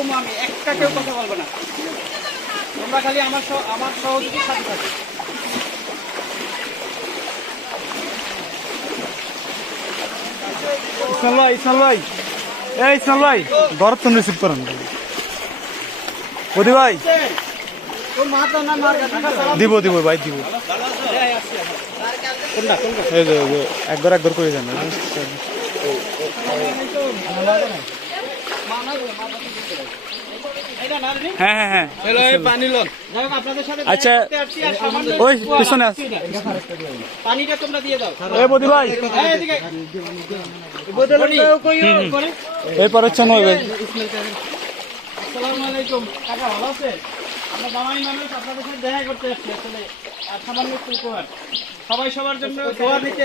কমো আমি, একটা কেউ কথা বলবো না। তোমরা খালি আমার সহযোগীর সাথে থাকো। ইসমাল ভাই এই ইসমাল ভাই ঘর তো রিসিভ করেন বদি ভাই দিব ভাই দিব এই যে একবার করে যান হ্যাঁ আচ্ছা ওই পিছনে পানিটা তোমরা দিয়ে দাও। এই বদি ভাই এই পরিচ্ছন্ন হবে। আসসালামু আলাইকুম কাকা, ভালো আছেন? আমরা জামাই মানুষ, আপনাদের সাথে দেখা করতে আসছি আসলে, আর সামান্য একটু উপহার। সবাই সবার জন্য দোয়া নিতে